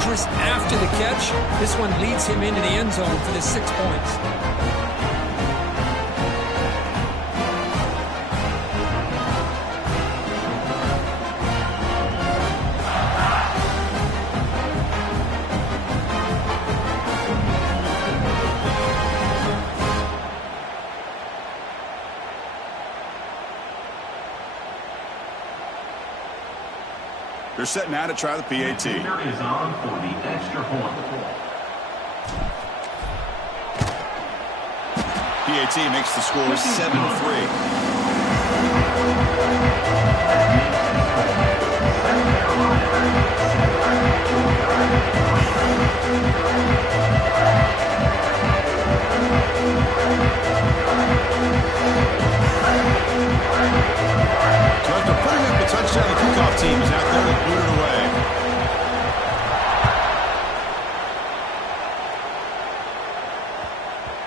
dangerous after the catch. This one leads him into the end zone for the 6 points. They're setting out to try the PAT. Is on for the extra point. PAT makes the score 7-3. So after putting up a touchdown, the kickoff team is out there to boot it away.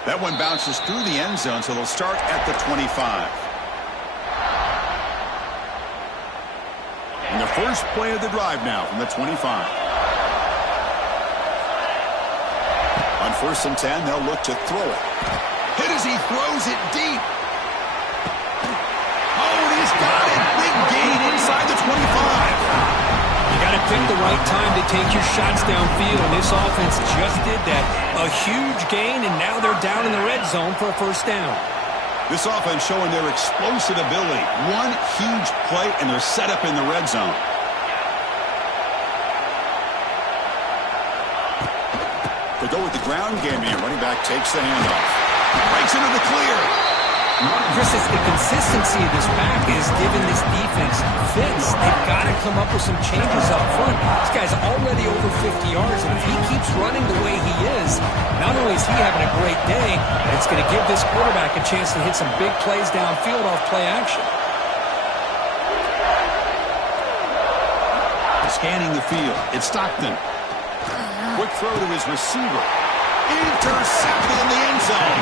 That one bounces through the end zone, so they'll start at the 25. And the first play of the drive now from the 25. On 1st and 10, they'll look to throw it. Hit as he throws it deep. He's got it. Big gain inside the 25. You got to pick the right time to take your shots downfield. This offense just did that. A huge gain, and now they're down in the red zone for a first down. This offense showing their explosive ability. One huge play, and they're set up in the red zone. They go with the ground game here. Running back takes the handoff. Breaks into the clear. Chris, the consistency of this pack is giving this defense fits. They've got to come up with some changes up front. This guy's already over 50 yards, and if he keeps running the way he is, not only is he having a great day, but it's going to give this quarterback a chance to hit some big plays downfield off play action. Scanning the field. It's Stockton. Quick throw to his receiver. Intercepted in the end zone.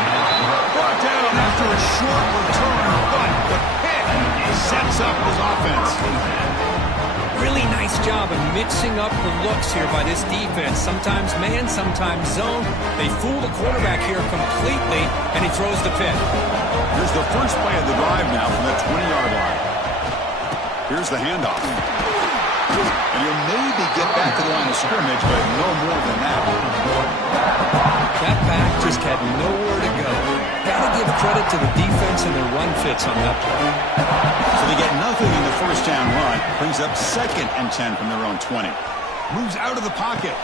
Brought down after a short return, but the pick sets up his offense. Really nice job of mixing up the looks here by this defense. Sometimes man, sometimes zone. They fool the quarterback here completely, and he throws the pick. Here's the first play of the drive now from the 20-yard line. Here's the handoff. And he'll maybe get back to the line of scrimmage, but no more than that. That back just had nowhere to go. Got to give credit to the defense and their run fits on that play. So they get nothing in the first down run. Brings up 2nd and 10 from their own 20. Moves out of the pocket.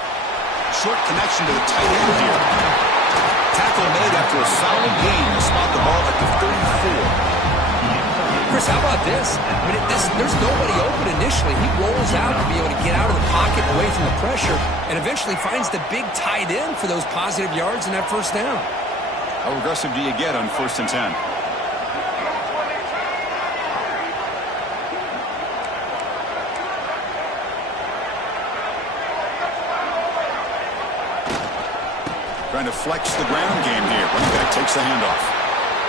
Short connection to the tight end here. Tackle made after a solid gain to spot the ball at the 34. Chris, how about this? I mean, there's nobody open initially. He rolls out to be able to get out of the pocket away from the pressure and eventually finds the big tight end for those positive yards in that first down. How aggressive do you get on 1st and 10? Trying to flex the ground game here. Running back takes the handoff.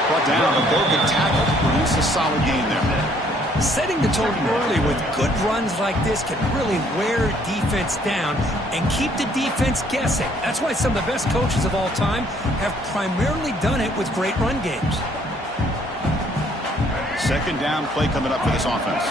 Brought down a broken tackle. Produce a solid gain there. Setting the tone early with good runs like this can really wear defense down and keep the defense guessing. That's why some of the best coaches of all time have primarily done it with great run games. 2nd down play coming up for this offense.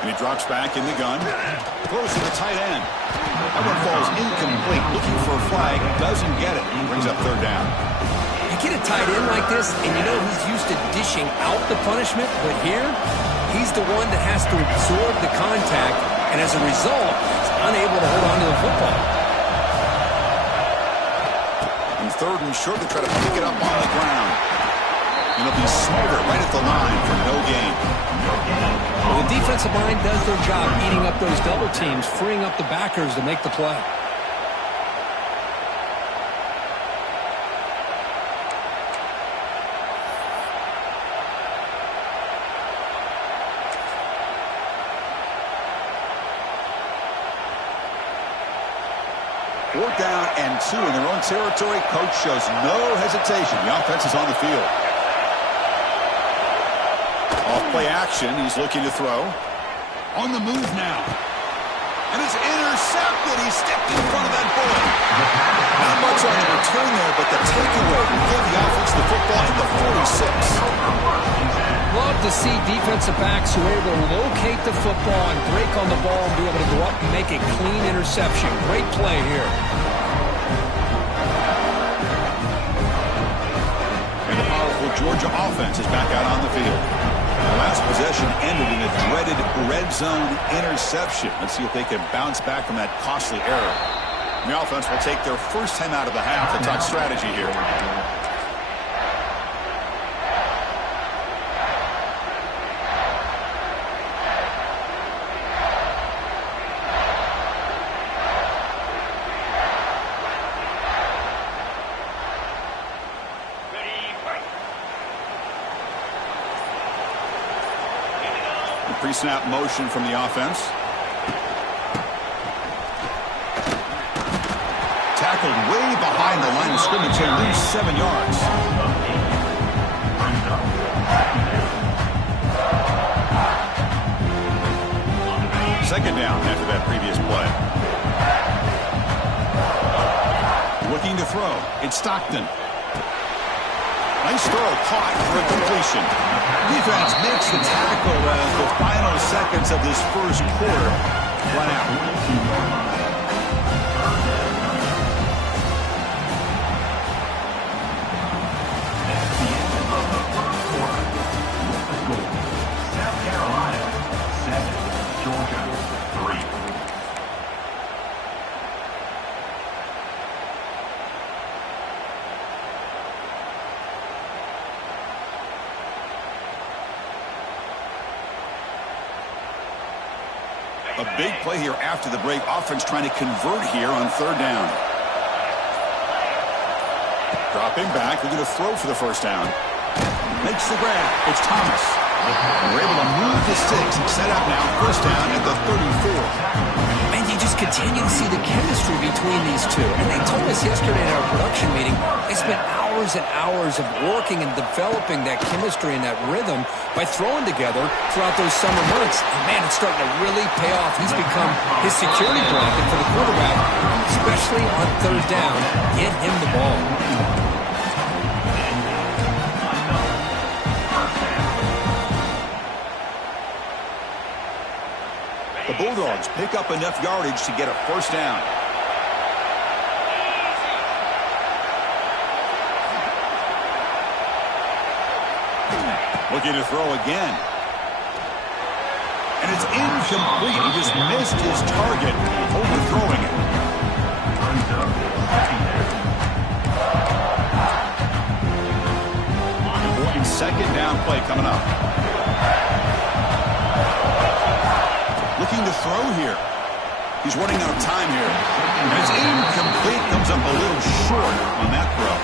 And he drops back in the gun. Throws to the tight end. That one falls incomplete. Looking for a flag. Doesn't get it. Brings up 3rd down. You get a tight end like this, and you know he's used to dishing out the punishment, but here, he's the one that has to absorb the contact, and as a result, he's unable to hold on to the football. And 3rd and short, they try to pick it up on the ground. And it'll be Smoker right at the line for no gain. Well, the defensive line does their job eating up those double teams, freeing up the backers to make the play. 4th down and 2 in their own territory. Coach shows no hesitation. The offense is on the field. Off play action. He's looking to throw. On the move now. And it's intercepted. He stepped in front of that ball. Not much on the return there, but the takeaway will give the offense the football at the 46. Love to see defensive backs who are able to locate the football and break on the ball and be able to go up and make a clean interception. Great play here. And the powerful Georgia offense is back out on the field. The last possession ended in a dreaded red zone interception. Let's see if they can bounce back from that costly error. The offense will take their first time out of the half to talk strategy here. Pre-snap motion from the offense. Tackled way behind the line of scrimmage and lose 7 yards. Second down after that previous play. Looking to throw. It's Stockton. Nice throw caught for a completion. Defense makes the tackle as the final seconds of this first quarter run out. South Carolina 7, Georgia 3. A big play here after the break. Offense trying to convert here on 3rd down. Dropping back. They're going to throw for the first down. Makes the grab. It's Thomas. And we're able to move the sticks and set up now. First down at the 34. And you just continue to see the chemistry between these two. And they told us yesterday in our production meeting, they spent hours and hours of working and developing that chemistry and that rhythm by throwing together throughout those summer months. And man, it's starting to really pay off. He's become his security blanket for the quarterback, especially on 3rd down. Get him the ball. The Bulldogs pick up enough yardage to get a first down. Looking to throw again. And it's incomplete. He just missed his target, overthrowing it. Important 2nd down play coming up. Looking to throw here. He's running out of time here. And it's incomplete. Comes up a little short on that throw.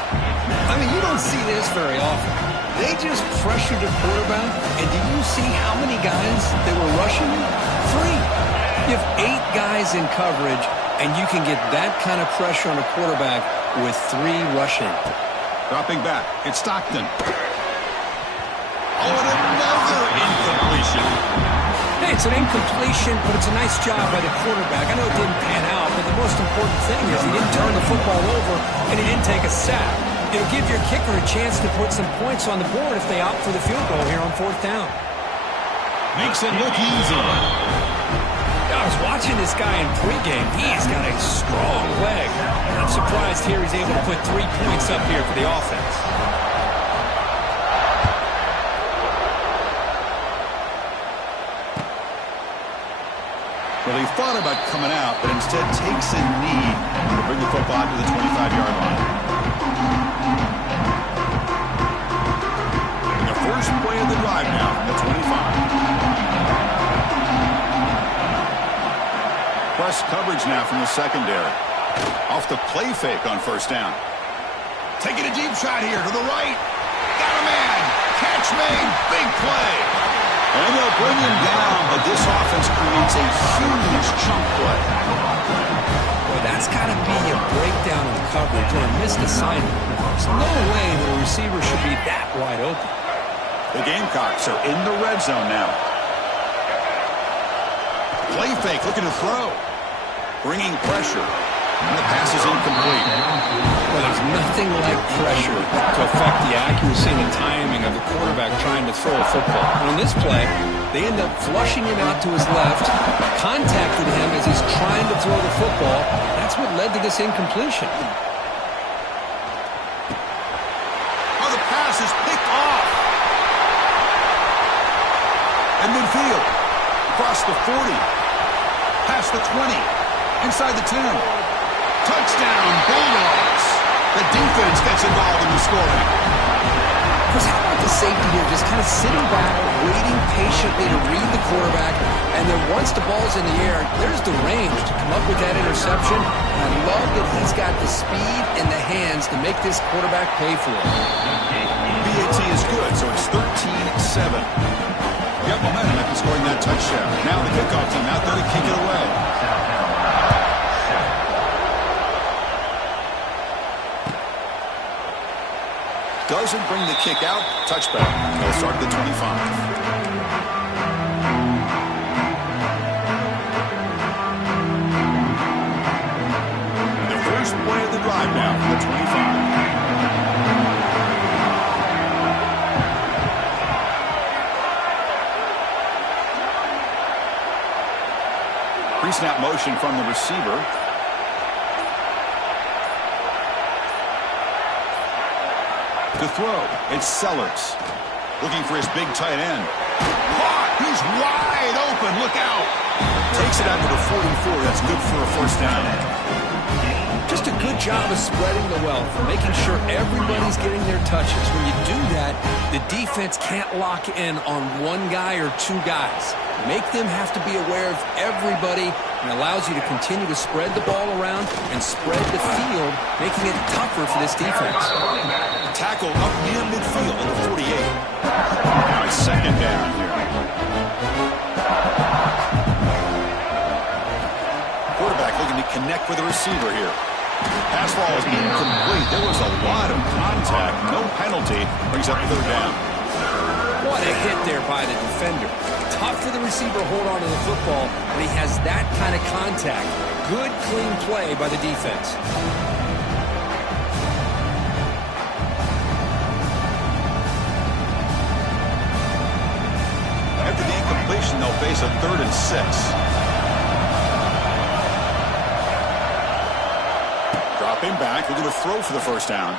I mean, you don't see this very often. They just pressured the quarterback, and did you see how many guys they were rushing? 3. You have 8 guys in coverage, and you can get that kind of pressure on a quarterback with 3 rushing. Dropping back. It's Stockton. Oh, and another incompletion. Hey, it's an incompletion, but it's a nice job by the quarterback. I know it didn't pan out, but the most important thing is he didn't turn the football over, and he didn't take a sack. It'll give your kicker a chance to put some points on the board if they opt for the field goal here on 4th down. Makes it look easy. I was watching this guy in pregame. He's got a strong leg. I'm surprised here he's able to put 3 points up here for the offense. Well, he thought about coming out, but instead takes a knee to bring the football to the 25-yard line. And the first play of the drive now from the 25. Press coverage now from the secondary. Off the play fake on 1st down. Taking a deep shot here to the right. Got a man. Catch made. Big play. And they'll bring him down, but this offense creates a huge chunk play. Well, that's got to be a coverage or a missed assignment. There's no way that a receiver should be that wide open. The Gamecocks are in the red zone now. Play fake, looking to throw. Bringing pressure. And the pass is incomplete. Well, there's nothing like pressure to affect the accuracy and the timing of the quarterback trying to throw a football. And on this play, they end up flushing him out to his left, contacted him as he's trying to throw the football. That's what led to this incompletion. Oh, the pass is picked off. At midfield. Across the 40. Past the 20. Inside the 10. Touchdown, Bulldogs. The defense gets involved in the scoring. Chris, how about the safety here? Just kind of sitting back, waiting patiently to read the quarterback, and then once the ball's in the air, there's the range to come up with that interception. And I love that he's got the speed and the hands to make this quarterback pay for it. BAT is good, so it's 13-7. You got momentum after scoring that touchdown. Now the kickoff team out there to kick it away. Doesn't bring the kick out. Touchback. They'll start at the 25. And the first play of the drive now for the 25. Pre-snap motion from the receiver. To throw, it's Sellers. Looking for his big tight end. Caught! He's wide open. Look out! Takes it out to the 44. That's good for a first down. Just a good job of spreading the wealth, making sure everybody's getting their touches. When you do that, the defense can't lock in on one guy or two guys. Make them have to be aware of everybody, and allows you to continue to spread the ball around and spread the field, making it tougher for this defense. Tackle up near midfield at the 48. Now it's second down here. Quarterback looking to connect with the receiver here. Pass ball is incomplete. There was a lot of contact. No penalty. Brings up third down. What a hit there by the defender. Tough for the receiver to hold on to the football when he has that kind of contact. Good, clean play by the defense. After the incompletion, they'll face a 3rd and 6. Dropping back, looking to throw for the first down.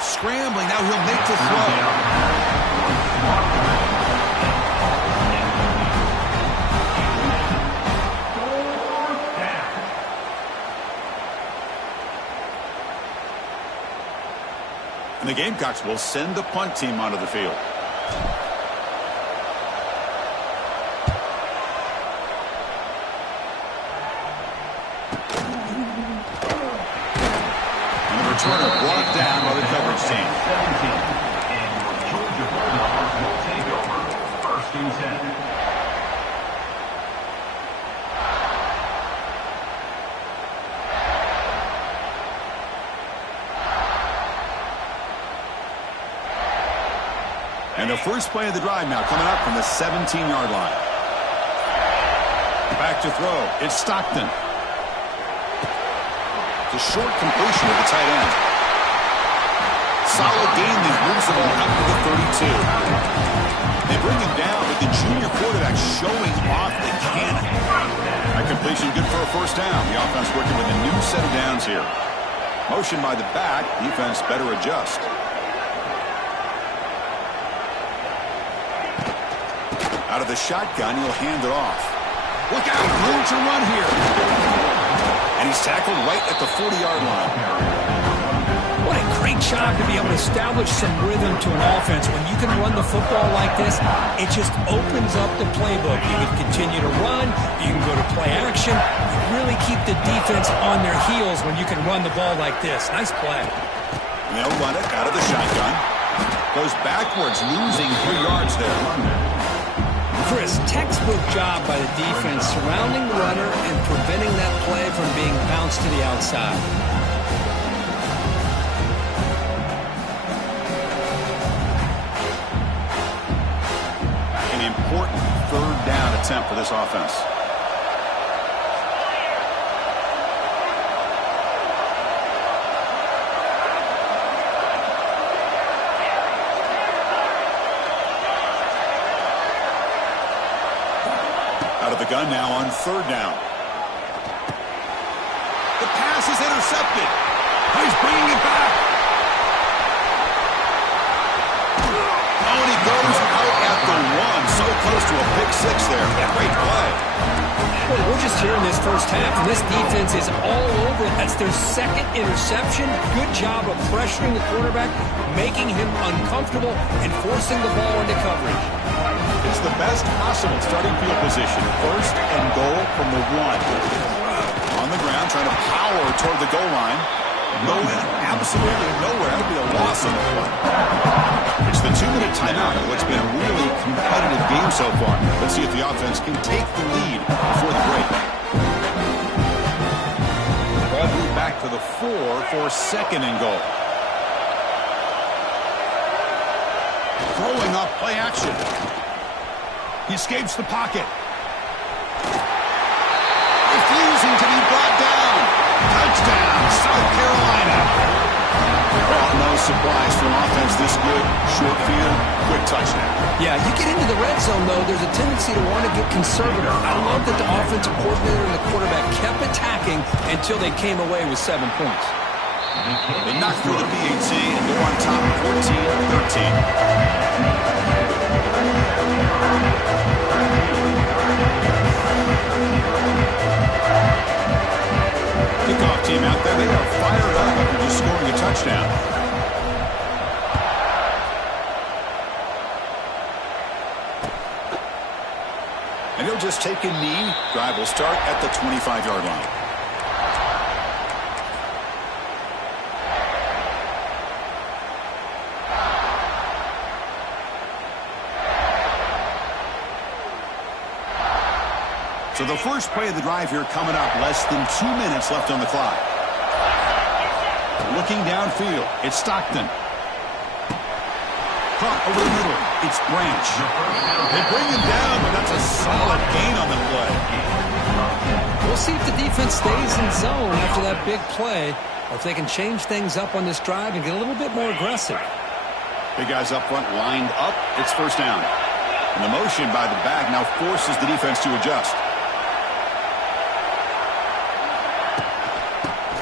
Scrambling, now he'll make the throw. And the Gamecocks will send the punt team onto the field. And the returner brought down by the coverage team. 17. And your Georgia Bulldogs will take over 1st and 10. And the first play of the drive now coming up from the 17-yard line. Back to throw. It's Stockton. The short completion of the tight end. Solid gain that moves the ball out to the 32. They bring him down, but the junior quarterback showing off the cannon. That completion good for a first down. The offense working with a new set of downs here. Motion by the back. Defense better adjust. Out of the shotgun, he'll hand it off. Look out, room to run here. And he's tackled right at the 40-yard line. What a great job to be able to establish some rhythm to an offense. When you can run the football like this, it just opens up the playbook. You can continue to run. You can go to play action. You really keep the defense on their heels when you can run the ball like this. Nice play. They'll run it out of the shotgun. Goes backwards, losing 3 yards there. Chris, textbook job by the defense surrounding the runner and preventing that play from being bounced to the outside. attempt for this offense. Out of the gun now on third down. The pass is intercepted. He's bringing it back. Oh, and he goes out at the one. So close to a pick six there. Great play. Well, we're just here in this first half, and this defense is all over it. That's their second interception. Good job of pressuring the quarterback, making him uncomfortable, and forcing the ball into coverage. It's the best possible starting field position. First and goal from the one. On the ground, trying to power toward the goal line. Nowhere, absolutely nowhere. That would be a loss on the play. It's the 2-minute timeout of what's been a really competitive game so far. Let's see if the offense can take the lead before the break. Ball moved back to the 4 for second and goal. Throwing off play action. He escapes the pocket. Refusing to be brought down. Touchdown, South Carolina. Well, no surprise from offense this good. Short field, quick touchdown. Yeah, you get into the red zone, though, there's a tendency to want to get conservative. I love that the offensive coordinator and the quarterback kept attacking until they came away with 7 points. They knock through the PAT and go on top 14-13. Kickoff team out there. They are fired up after just scoring a touchdown. And he'll just take a knee. Drive will start at the 25-yard line. So the first play of the drive here coming up. Less than 2 minutes left on the clock. Looking downfield, it's Stockton. Caught over the middle, it's Branch. They bring him down, but that's a solid gain on the play. We'll see if the defense stays in zone after that big play, or if they can change things up on this drive and get a little bit more aggressive. Big guys up front lined up. It's first down. And the motion by the back now forces the defense to adjust.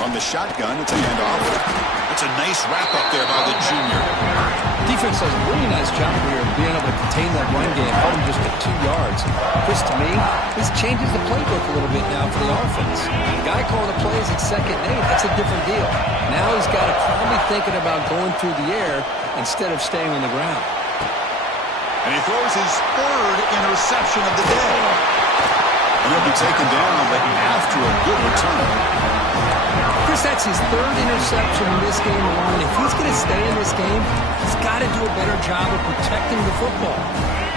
On the shotgun, it's a handoff. It's a nice wrap-up there by the junior. Defense does a really nice job here of being able to contain that run game, hold him just at 2 yards. Chris, to me, this changes the playbook a little bit now for the offense. The guy calling the plays at 2nd and 8, that's a different deal. Now he's got to probably thinking about going through the air instead of staying on the ground. And he throws his third interception of the day. And he'll be taken down, but after a good return. Chris, that's his third interception in this game alone. If he's going to stay in this game, he's got to do a better job of protecting the football.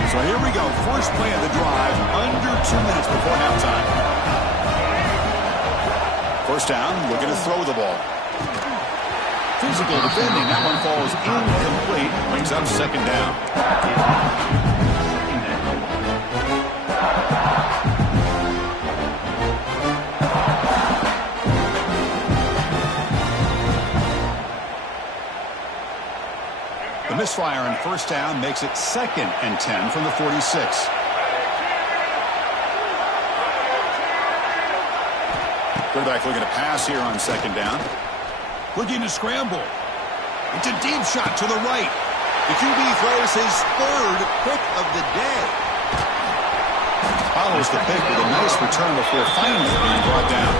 So here we go. First play of the drive, under 2 minutes before halftime. First down, looking to throw the ball. Physical defending. That one falls incomplete. Brings up second down. The misfire on first down makes it 2nd and 10 from the 46. Quarterback looking to pass here on second down. Looking to scramble. It's a deep shot to the right. The QB throws his third pick of the day. Follows the pick with a nice return before finally being brought down.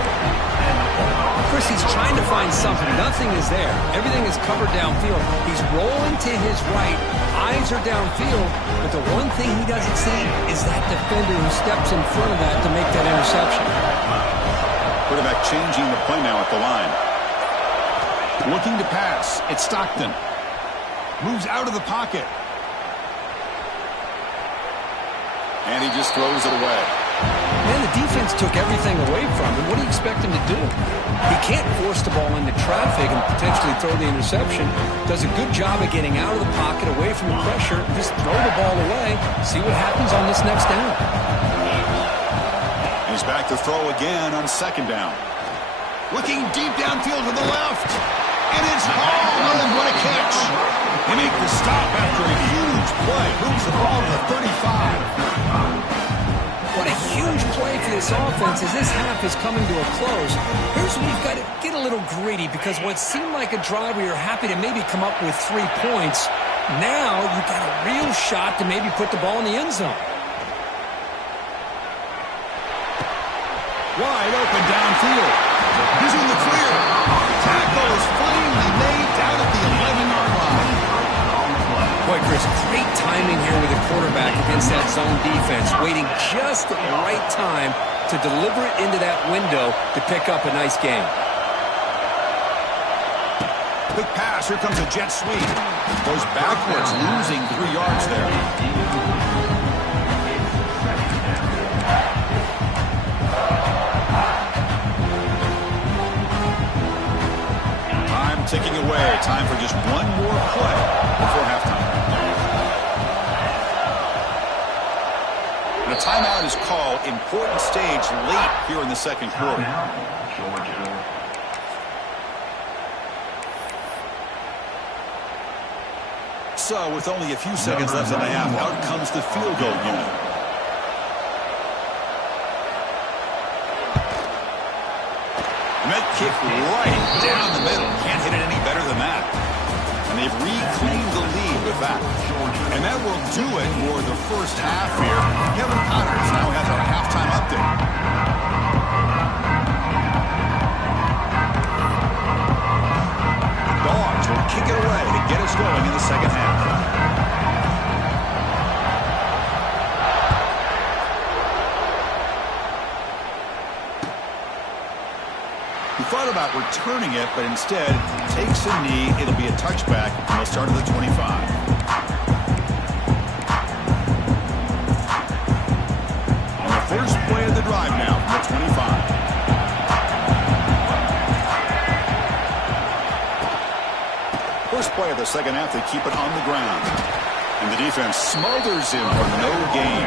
Chris, he's trying to find something. Nothing is there. Everything is covered downfield. He's rolling to his right. Eyes are downfield. But the one thing he doesn't see is that defender who steps in front of that to make that interception. Quarterback changing the play now at the line. Looking to pass. It's Stockton. Moves out of the pocket. And he just throws it away. Man, the defense took everything away from him. What do you expect him to do? He can't force the ball into traffic and potentially throw the interception. Does a good job of getting out of the pocket, away from the pressure. Just throw the ball away. See what happens on this next down. He's back to throw again on second down. Looking deep downfield to the left. And it's hauled. And what a catch. They make the stop after a huge play. Moves the ball to the 35. What a huge play for this offense as this half is coming to a close. Here's where you've got to get a little greedy, because what seemed like a drive where you're happy to maybe come up with 3 points, now you've got a real shot to maybe put the ball in the end zone. Wide open downfield. He's in the clear. Tackle is finally made down at the 11-yard line. Boy, Chris, great timing here with the quarterback against that zone defense, waiting just at the right time to deliver it into that window to pick up a nice gain. Quick pass. Here comes a jet sweep. Goes backwards, losing 3 yards there. Ticking away. Time for just one more play before halftime. And a timeout is called. Important stage late here in the second quarter. So with only a few seconds left in the half, out comes the field goal unit. Met kick right down the middle. Can't hit it any better than that. And they've reclaimed the lead with that. And that will do it for the first half here. Kevin Connors now has our halftime update. The Dogs will kick it away to get us going in the second half. Thought about returning it, but instead takes a knee. It'll be a touchback, and they'll start at the 25. On the first play of the drive now from the 25. First play of the second half, they keep it on the ground. And the defense smothers him for no gain.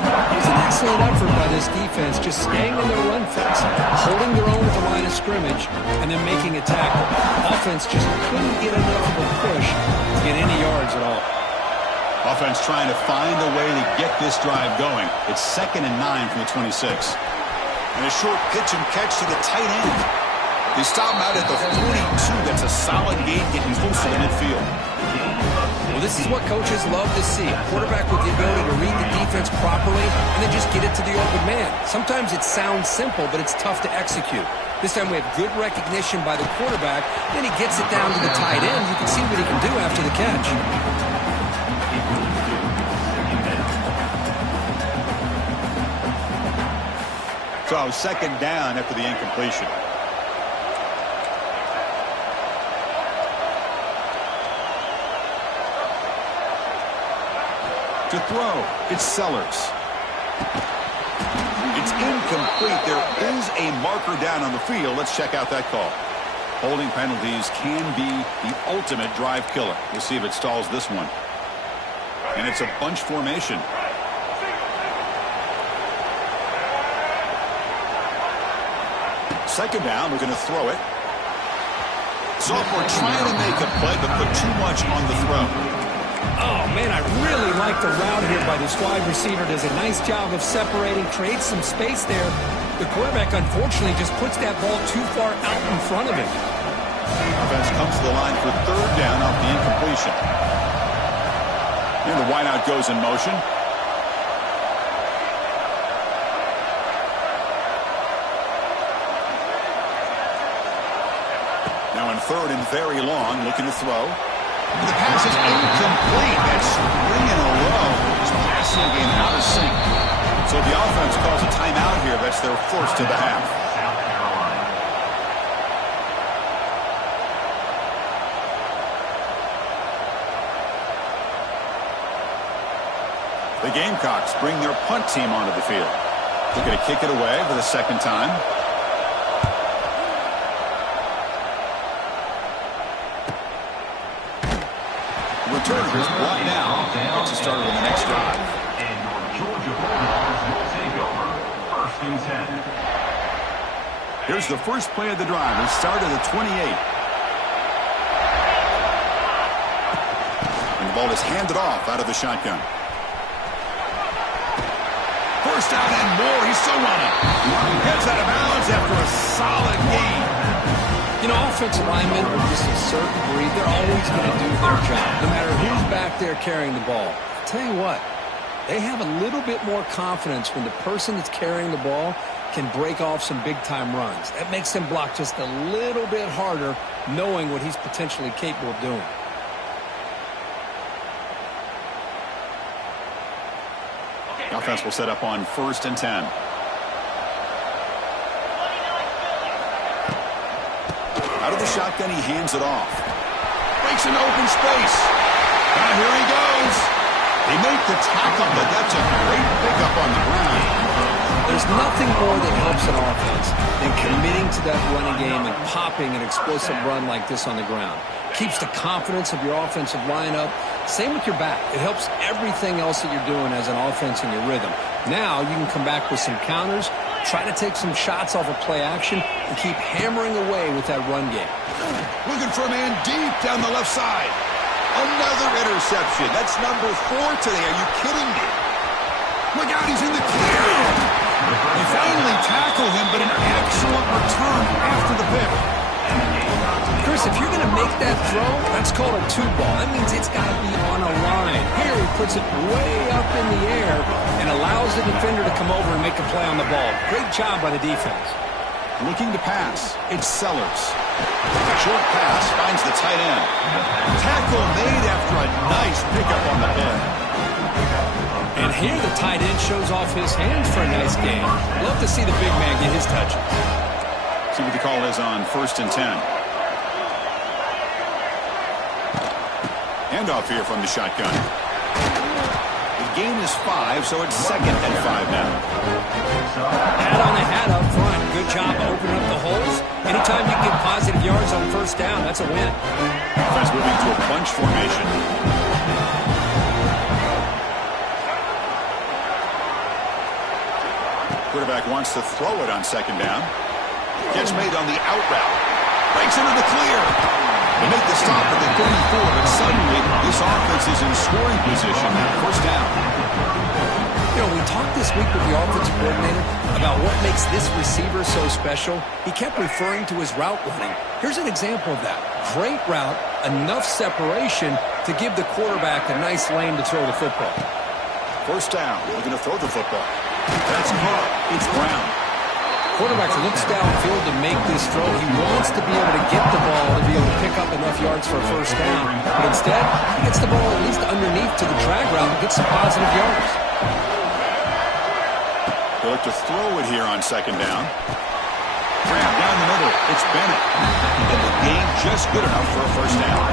It was an excellent effort by this defense, just staying on their run fence, holding their own at the line of scrimmage, and then making a tackle. Offense just couldn't get enough of a push to get any yards at all. Offense trying to find a way to get this drive going. It's 2nd and 9 from the 26. And a short pitch and catch to the tight end. They stop him out at the 42. That's a solid gain, getting close to the midfield. Well, this is what coaches love to see. A quarterback with the ability to read the defense properly and then just get it to the open man. Sometimes it sounds simple, but it's tough to execute. This time we have good recognition by the quarterback. Then he gets it down to the tight end. You can see what he can do after the catch. So second down after the incompletion. To throw, it's Sellers. It's incomplete. There is a marker down on the field. Let's check out that call. Holding penalties can be the ultimate drive killer. We'll see if it stalls this one. And it's a bunch formation. Second down, we're going to throw it. Sophomore trying to make a play, but put too much on the throw. Oh, man, I really like the route here by this wide receiver. Does a nice job of separating, creates some space there. The quarterback, unfortunately, just puts that ball too far out in front of him. Offense comes to the line for third down off the incompletion. And the wideout goes in motion. Now in third and very long, looking to throw. The pass is incomplete. That spring in a row. His passing game out of sync. So the offense calls a timeout here. That's their first of the half. The Gamecocks bring their punt team onto the field. They're going to kick it away for the second time. Returner is brought down. Gets us started on the next drive. And your Georgia Bulldogs will take over. 1st and 10. Here's the first play of the drive. It started at 28. And the ball is handed off out of the shotgun. First down and more. He's still running. Heads out of bounds after a solid gain. You know, offensive linemen are just a certain breed. They're always going to do their job, no matter who's back there carrying the ball. I'll tell you what, they have a little bit more confidence when the person that's carrying the ball can break off some big-time runs. That makes them block just a little bit harder, knowing what he's potentially capable of doing. The offense will set up on 1st and 10. Out of the shotgun, he hands it off. Breaks an open space. And here he goes. They make the tackle, but that's a great pickup on the ground. There's nothing more that helps an offense than committing to that running game and popping an explosive run like this on the ground. Keeps the confidence of your offensive lineup. Same with your back. It helps everything else that you're doing as an offense in your rhythm. Now you can come back with some counters, try to take some shots off of play action, and keep hammering away with that run game. Looking for a man deep down the left side. Another interception. That's number 4 today. Are you kidding me? Look out, he's in the clear. They finally tackled him, but an excellent return after the pick. Chris, if you're going to make that throw, that's called a 2-ball. That means it's got to be on a line. Here he puts it way up in the air and allows the defender to come over and make a play on the ball. Great job by the defense. Looking to pass. It's Sellers. Short pass finds the tight end. Tackle made after a nice pickup on the head. And here the tight end shows off his hands for a nice game. Love to see the big man get his touches. See what the call is on 1st and 10. Handoff here from the shotgun. The gain is 5, so it's 2nd and 5 now. Hat on a hat up front. Good job opening up the holes. Anytime you get positive yards on 1st down, that's a win. Offense moving to a bunch formation. Quarterback wants to throw it on 2nd down. Gets made on the out route. Breaks into the clear. They make the stop at the 34, but suddenly this offense is in scoring position. 1st down. You know, we talked this week with the offensive coordinator about what makes this receiver so special. He kept referring to his route running. Here's an example of that. Great route, enough separation to give the quarterback a nice lane to throw the football. 1st down. Looking to throw the football. That's caught. It's Brown. Quarterback looks downfield to make this throw. He wants to be able to get the ball to be able to pick up enough yards for a 1st down. But instead, he gets the ball at least underneath to the drag route and gets some positive yards. They look to throw it here on 2nd down. Grab down the middle. It's Bennett. And the gain just good enough for a 1st down.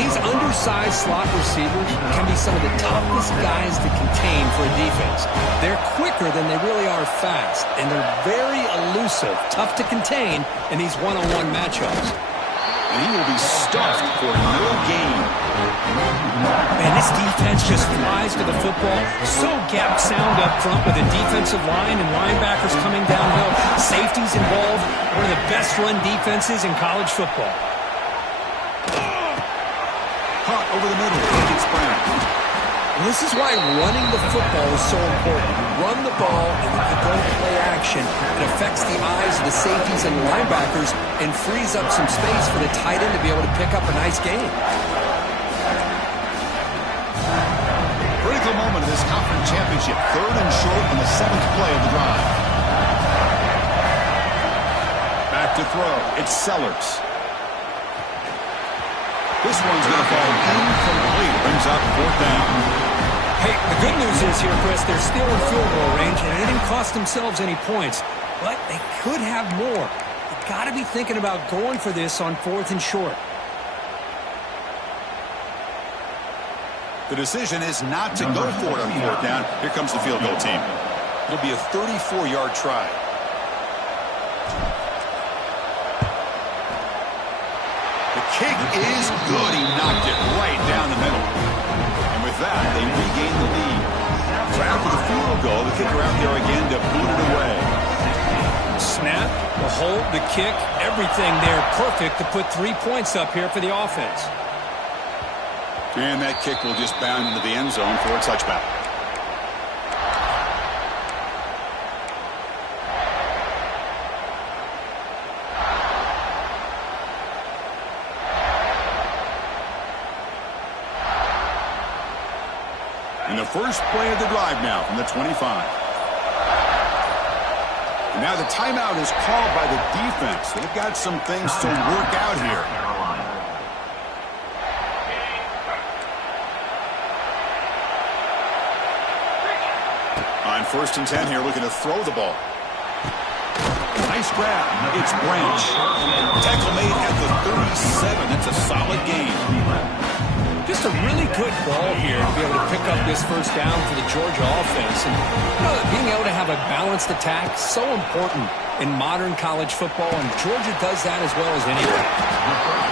These undersized slot receivers can be some of the toughest guys to contain for a defense. They're quicker than they really are fast, and they're very elusive, tough to contain in these one-on-one matchups. And he will be stuffed for no gain. Man, this defense just flies to the football. So gap sound up front with a defensive line and linebackers coming downhill. Safeties involved. One of the best run defenses in college football. Caught over the middle. It's Brown. And this is why running the football is so important. You run the ball and you go to play action. It affects the eyes of the safeties and linebackers and frees up some space for the tight end to be able to pick up a nice gain. Critical moment of this conference championship. 3rd and short on the 7th play of the drive. Back to throw. It's Sellers. This one's going to fall incomplete. Brings up 4th down. Hey, the good news is here, Chris, they're still in field goal range, and they didn't cost themselves any points. But they could have more. You've got to be thinking about going for this on 4th and short. The decision is not to go for it on 4th down. Here comes the field goal team. It'll be a 34-yard try. The kick is good. He knocked it right down the middle. And with that, they regain the lead. So after the field goal. The kicker out there again to boot it away. Snap, the hold, the kick, everything there perfect to put 3 points up here for the offense. And that kick will just bound into the end zone for a touchback. And the first play of the drive now from the 25. And now the timeout is called by the defense. They've got some things to work out here. On 1st and 10 here, looking to throw the ball. Nice grab. It's Branch. Tackle made at the 37. That's a solid gain. Just a really good ball here to be able to pick up this first down for the Georgia offense. And being able to have a balanced attack, so important in modern college football, and Georgia does that as well as anyone.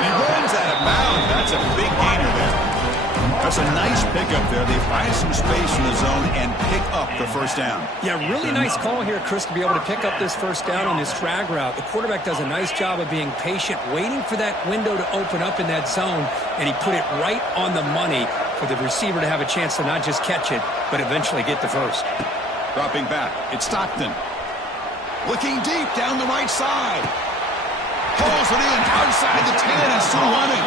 He runs out of bounds. That's a big gainer there. That's a nice pickup there. They find some space in the zone and pick up the first down. Yeah, really nice call here, Chris, to be able to pick up this first down on this drag route. The quarterback does a nice job of being patient, waiting for that window to open up in that zone, and he put it right on the money for the receiver to have a chance to not just catch it, but eventually get the first. Dropping back, it's Stockton. Looking deep down the right side. Pulls it in outside the 10 and still running.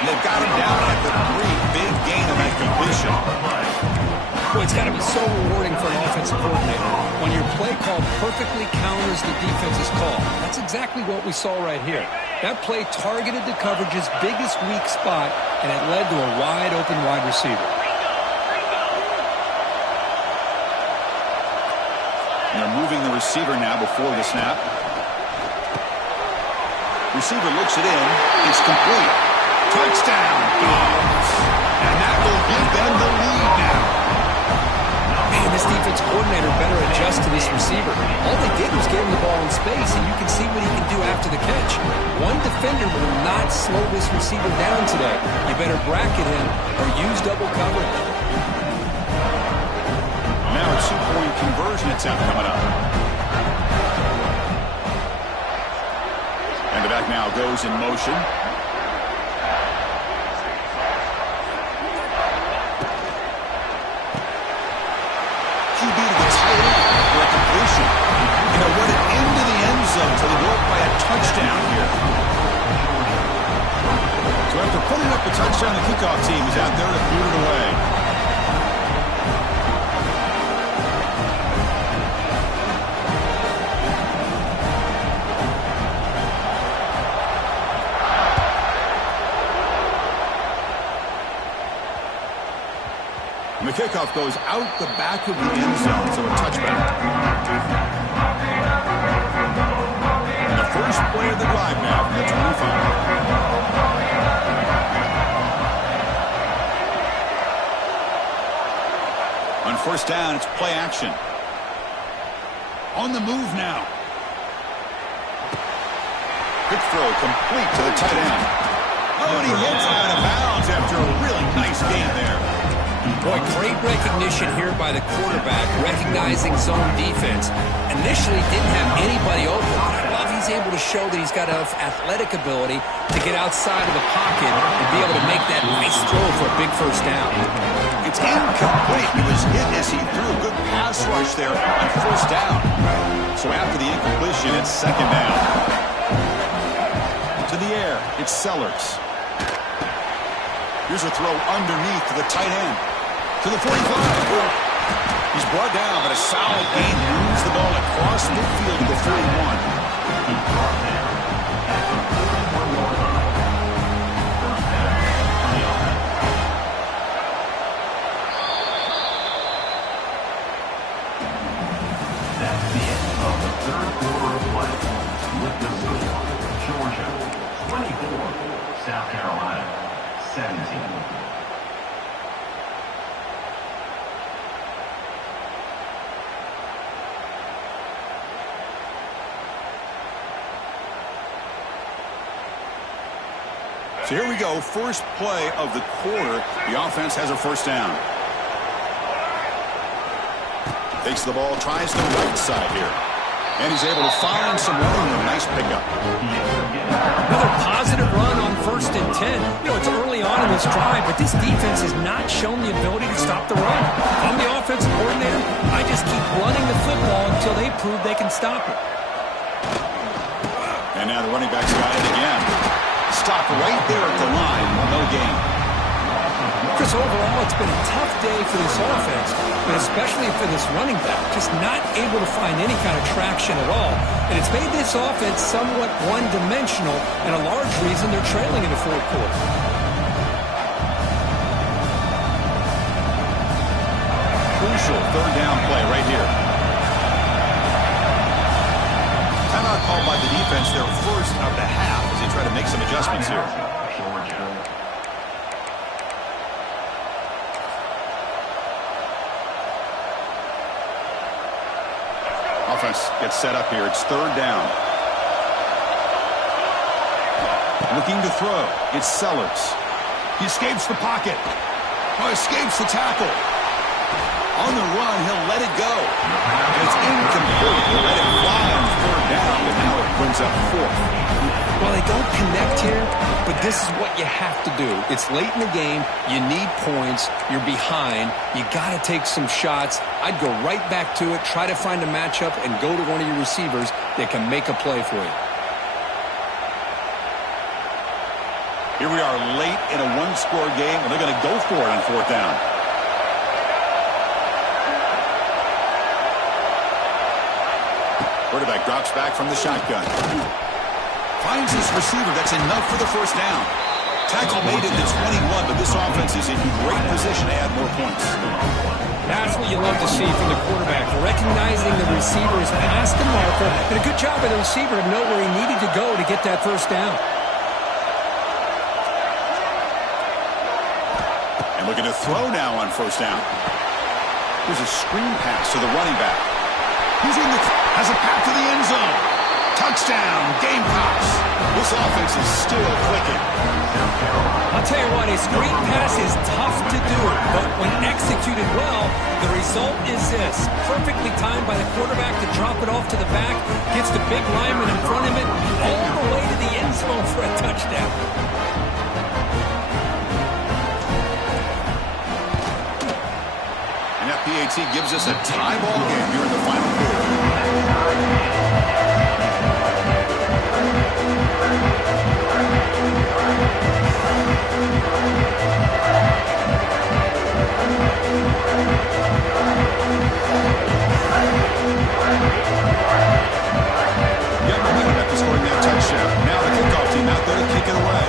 And they've got him down at the 3. Big gain on that completion. Boy, it's got to be so rewarding for an offensive coordinator when your play call perfectly counters the defense's call. That's exactly what we saw right here. That play targeted the coverage's biggest weak spot, and it led to a wide-open wide receiver. And they're moving the receiver now before the snap. Receiver looks it in. It's complete. Touchdown, Dogs. And that will give them the lead now. Man, this defense coordinator better adjust to this receiver. All they did was get him the ball in space, and you can see what he can do after the catch. One defender will not slow this receiver down today. You better bracket him or use double coverage. Now a 2-point conversion attempt coming up. And the back now goes in motion. QB to the tight end for a completion. And they'll run it into the end zone so they go up by a touchdown here. So after putting up the touchdown, the kickoff team is out there to boot it away. The kickoff goes out the back of the end zone, so a touchback. And the first play of the drive now from the 25. On 1st down, it's play action. On the move now. Quick throw complete to the tight end. Oh, and he hits out of bounds after a really nice game there. Boy, great recognition here by the quarterback, recognizing zone defense. Initially didn't have anybody open. I love he's able to show that he's got enough athletic ability to get outside of the pocket and be able to make that nice throw for a big first down. It's incomplete. He was hit as he threw a good pass rush there on 1st down. So after the incompletion, it's 2nd down. To the air, it's Sellers. Here's a throw underneath to the tight end. To the 45. He's brought down, but a solid gain moves the ball across midfield to the 41. That's the end of the 3rd quarter of play. With the score, Georgia 24, South Carolina 17. So here we go, first play of the quarter. The offense has a 1st down. Takes the ball, tries the right side here. And he's able to find some running room. Nice pickup. Another positive run on 1st and 10. You know, it's early on in this drive, but this defense has not shown the ability to stop the run. If I'm the offensive coordinator, I just keep running the football until they prove they can stop it. And now the running back's got it again. Stop right there at the line. No gain. Chris, overall, it's been a tough day for this offense, but especially for this running back, just not able to find any kind of traction at all. And it's made this offense somewhat one-dimensional, and a large reason they're trailing in the fourth quarter. Crucial third down play right here. Timeout called by the defense, their first of the half, as they try to make some adjustments here. Offense gets set up here. It's third down. Looking to throw. It's Sellers. He escapes the pocket. Oh, escapes the tackle. On the run, he'll let it go. And it's incomplete. He'll let it fly on third down, but now it brings up fourth. Well, they don't connect here, but this is what you have to do. It's late in the game. You need points. You're behind. You got to take some shots. I'd go right back to it, try to find a matchup, and go to one of your receivers that can make a play for you. Here we are late in a one-score game, and they're going to go for it on fourth down. Quarterback drops back from the shotgun. Finds his receiver. That's enough for the first down. Tackle made it to 21, but this offense is in great position to add more points. That's what you love to see from the quarterback, recognizing the receiver is past the marker, and a good job by the receiver to know where he needed to go to get that first down. And looking to throw now on first down. Here's a screen pass to the running back. Has a path to the end zone. Touchdown, Gamecocks. This offense is still clicking. I'll tell you what, a screen pass is tough to do, but when executed well, the result is this. Perfectly timed by the quarterback to drop it off to the back, gets the big lineman in front of it, all the way to the end zone for a touchdown. And that PAT gives us a tie ball game here in the final quarter. Got momentum after scoring that touchdown. Now the kickoff team out there to kick it away.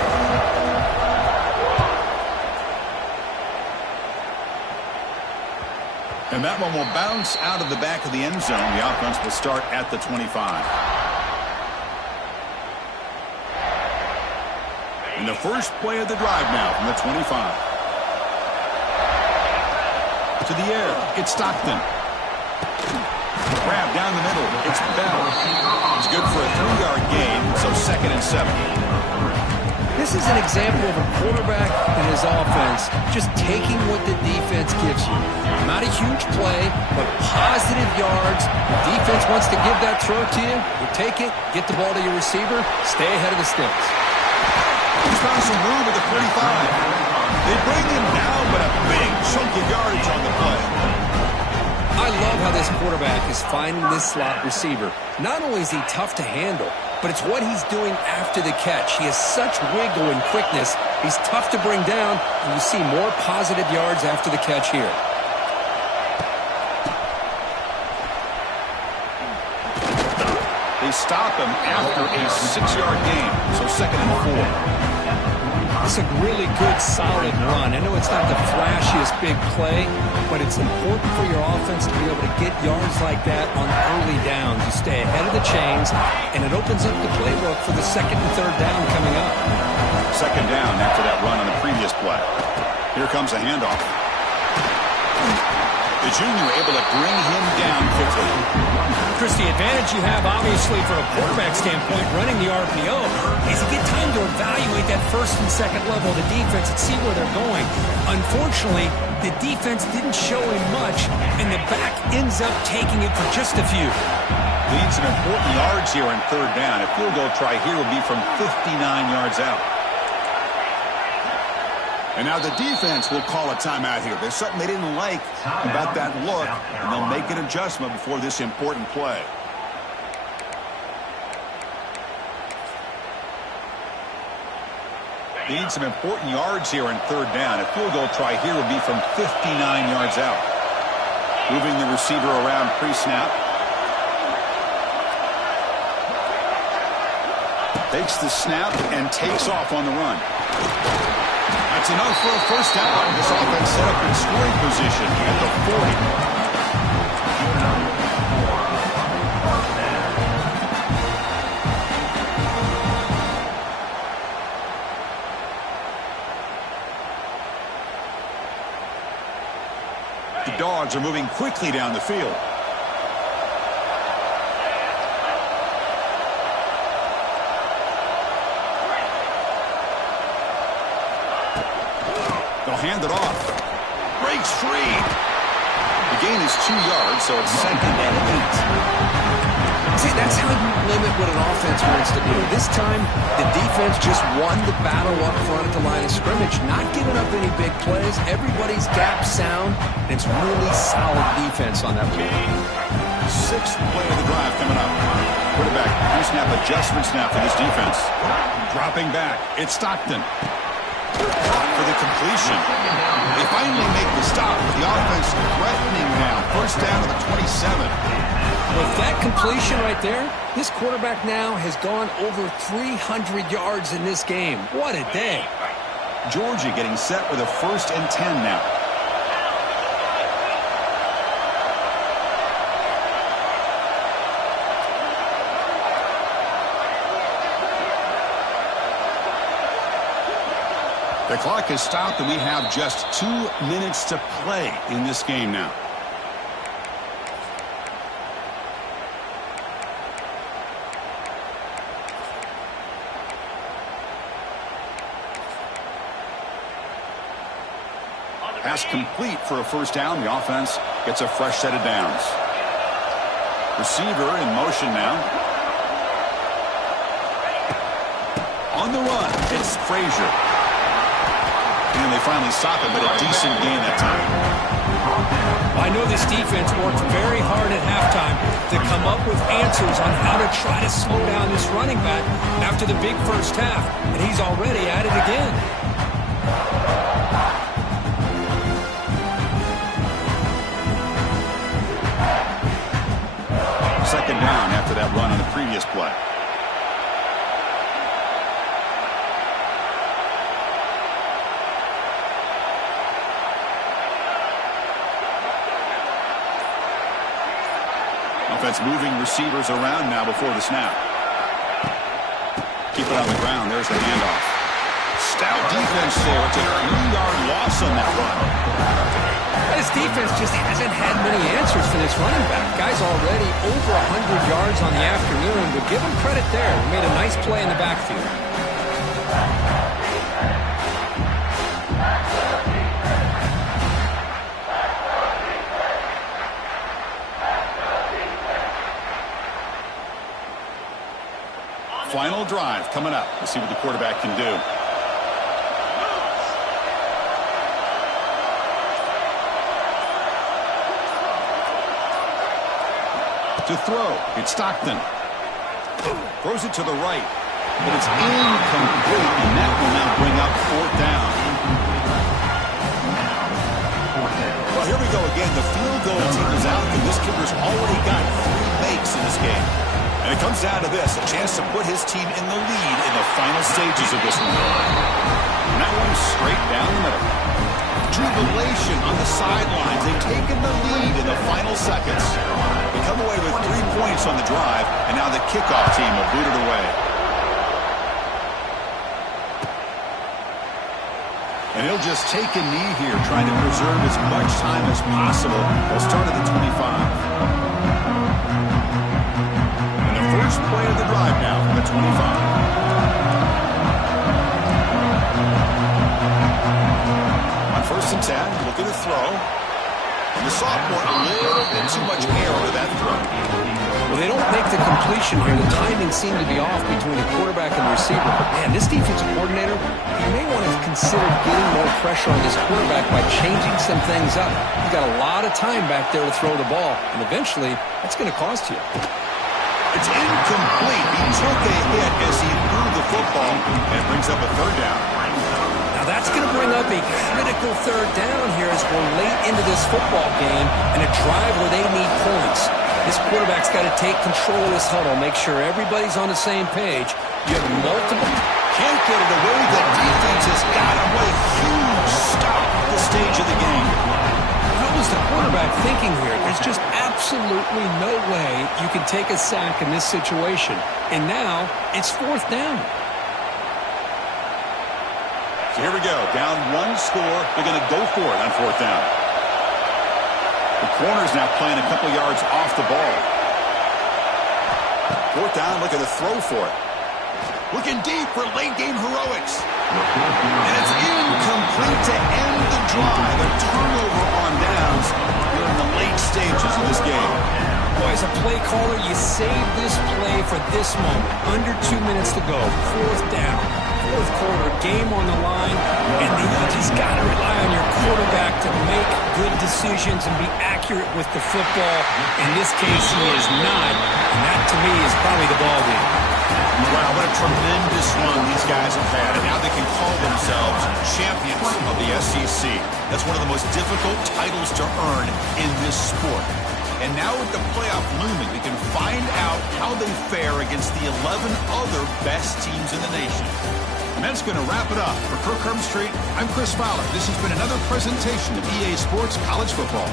And that one will bounce out of the back of the end zone. The offense will start at the 25. In the first play of the drive now from the 25. To the air, it's Stockton. Grab down the middle, it's Bell. It's good for a 3-yard gain, so 2nd and 7. This is an example of a quarterback and his offense just taking what the defense gives you. Not a huge play, but positive yards. The defense wants to give that throw to you. You take it, get the ball to your receiver, stay ahead of the sticks. He's found some room at the 45. They bring him down, but a big chunk of yardage on the play. I love how this quarterback is finding this slot receiver. Not only is he tough to handle, but it's what he's doing after the catch. He has such wiggle and quickness. He's tough to bring down, and you see more positive yards after the catch here. They stop him after a 6-yard gain, so 2nd and 4. It's a really good, solid run. I know it's not the flashiest big play, but it's important for your offense to be able to get yards like that on early downs. You stay ahead of the chains, and it opens up the playbook for the 2nd and 3rd down coming up. 2nd down after that run on the previous play. Here comes a handoff. The junior able to bring him down quickly. Chris, the advantage you have, obviously, from a quarterback standpoint, running the RPO, is you get time time to evaluate that first and second level of the defense and see where they're going. Unfortunately, the defense didn't show him much, and the back ends up taking it for just a few. Needs some important yards here on third down. A field goal try here will be from 59 yards out. And now the defense will call a timeout here. There's something they didn't like about that look, and they'll make an adjustment before this important play. Need some important yards here on third down. A field goal try here will be from 59 yards out. Moving the receiver around pre-snap. Takes the snap and takes off on the run. That's enough for a first down. This offense set up in scoring position at the 40. The Dogs are moving quickly down the field. They'll hand it off. Breaks free. The gain is 2 yards, so it's 2nd and 8. See, that's how you limit what an offense wants to do. This time, the defense just won the battle up front at the line of scrimmage, not giving up any big plays. Everybody's gap sound, and it's really solid defense on that play. 6th play of the drive coming up. Quarterback, pre-snap adjustments now for this defense. Dropping back, it's Stockton. For the completion. They finally make the stop, but the offense threatening now. First down to the 27. With that completion right there, this quarterback now has gone over 300 yards in this game. What a day. Georgia getting set with a 1st and 10 now. The clock is stopped, and we have just 2 minutes to play in this game now. Pass complete for a first down. The offense gets a fresh set of downs. Receiver in motion now. On the run, it's Frazier. And they finally stop it, but a decent gain that time. I know this defense worked very hard at halftime to come up with answers on how to try to slow down this running back after the big first half, and he's already at it again. Second down after that run on the previous play. Offense moving receivers around now before the snap. Keep it on the ground. There's the handoff. Stout defense there. It's a 3-yard loss on that run. This defense just hasn't had many answers for this running back. Guy's already over 100 yards on the afternoon, but give him credit there. He made a nice play in the backfield. Final drive coming up. Let's see what the quarterback can do. To throw, it's Stockton. Throws it to the right, but it's incomplete, and that will now bring up 4th down. Well, here we go again. The field goal team is out, and this kicker's already got 3 makes in this game. And it comes down to this, a chance to put his team in the lead in the final stages of this one. And that one straight down the middle. Jubilation on the sidelines. They've taken the lead in the final seconds. They come away with 3 points on the drive, and now the kickoff team will boot it away. And he'll just take a knee here, trying to preserve as much time as possible. They'll start at the 25. And the first play of the drive now from the 25. And the sophomore, a little bit too much air under that throw. Well, they don't make the completion here. The timing seemed to be off between the quarterback and the receiver. But, man, this defensive coordinator, he may want to consider getting more pressure on this quarterback by changing some things up. He's got a lot of time back there to throw the ball, and eventually that's going to cost you. It's incomplete. He took a hit as he threw the football, and it brings up a third down. Now that's going to bring up a critical third down here as we're late into this football game and a drive where they need points. This quarterback's got to take control of this huddle, make sure everybody's on the same page. You have multiple. Can't get it away. The defense has got him. What a huge stop at this stage of the game. What was the quarterback thinking here? There's just absolutely no way you can take a sack in this situation. And now it's fourth down. So here we go. Down one score. They're going to go for it on fourth down. The corner's now playing a couple yards off the ball. Fourth down, looking to throw for it. Looking deep for late-game heroics. And it's incomplete to end the drive. A turnover on downs here in the late stages of this game. Boy, as a play caller, you save this play for this moment. Under 2 minutes to go. Fourth down. Fourth quarter, game on the line, and then you just got to rely on your quarterback to make good decisions and be accurate with the football. In this case, he is not, and that to me is probably the ball game. Wow, what a tremendous run these guys have had, and now they can call themselves champions of the SEC. That's one of the most difficult titles to earn in this sport. And now with the playoff looming, we can find out how they fare against the 11 other best teams in the nation. And that's going to wrap it up. For Kirk Herbstreit, I'm Chris Fowler. This has been another presentation of EA Sports College Football.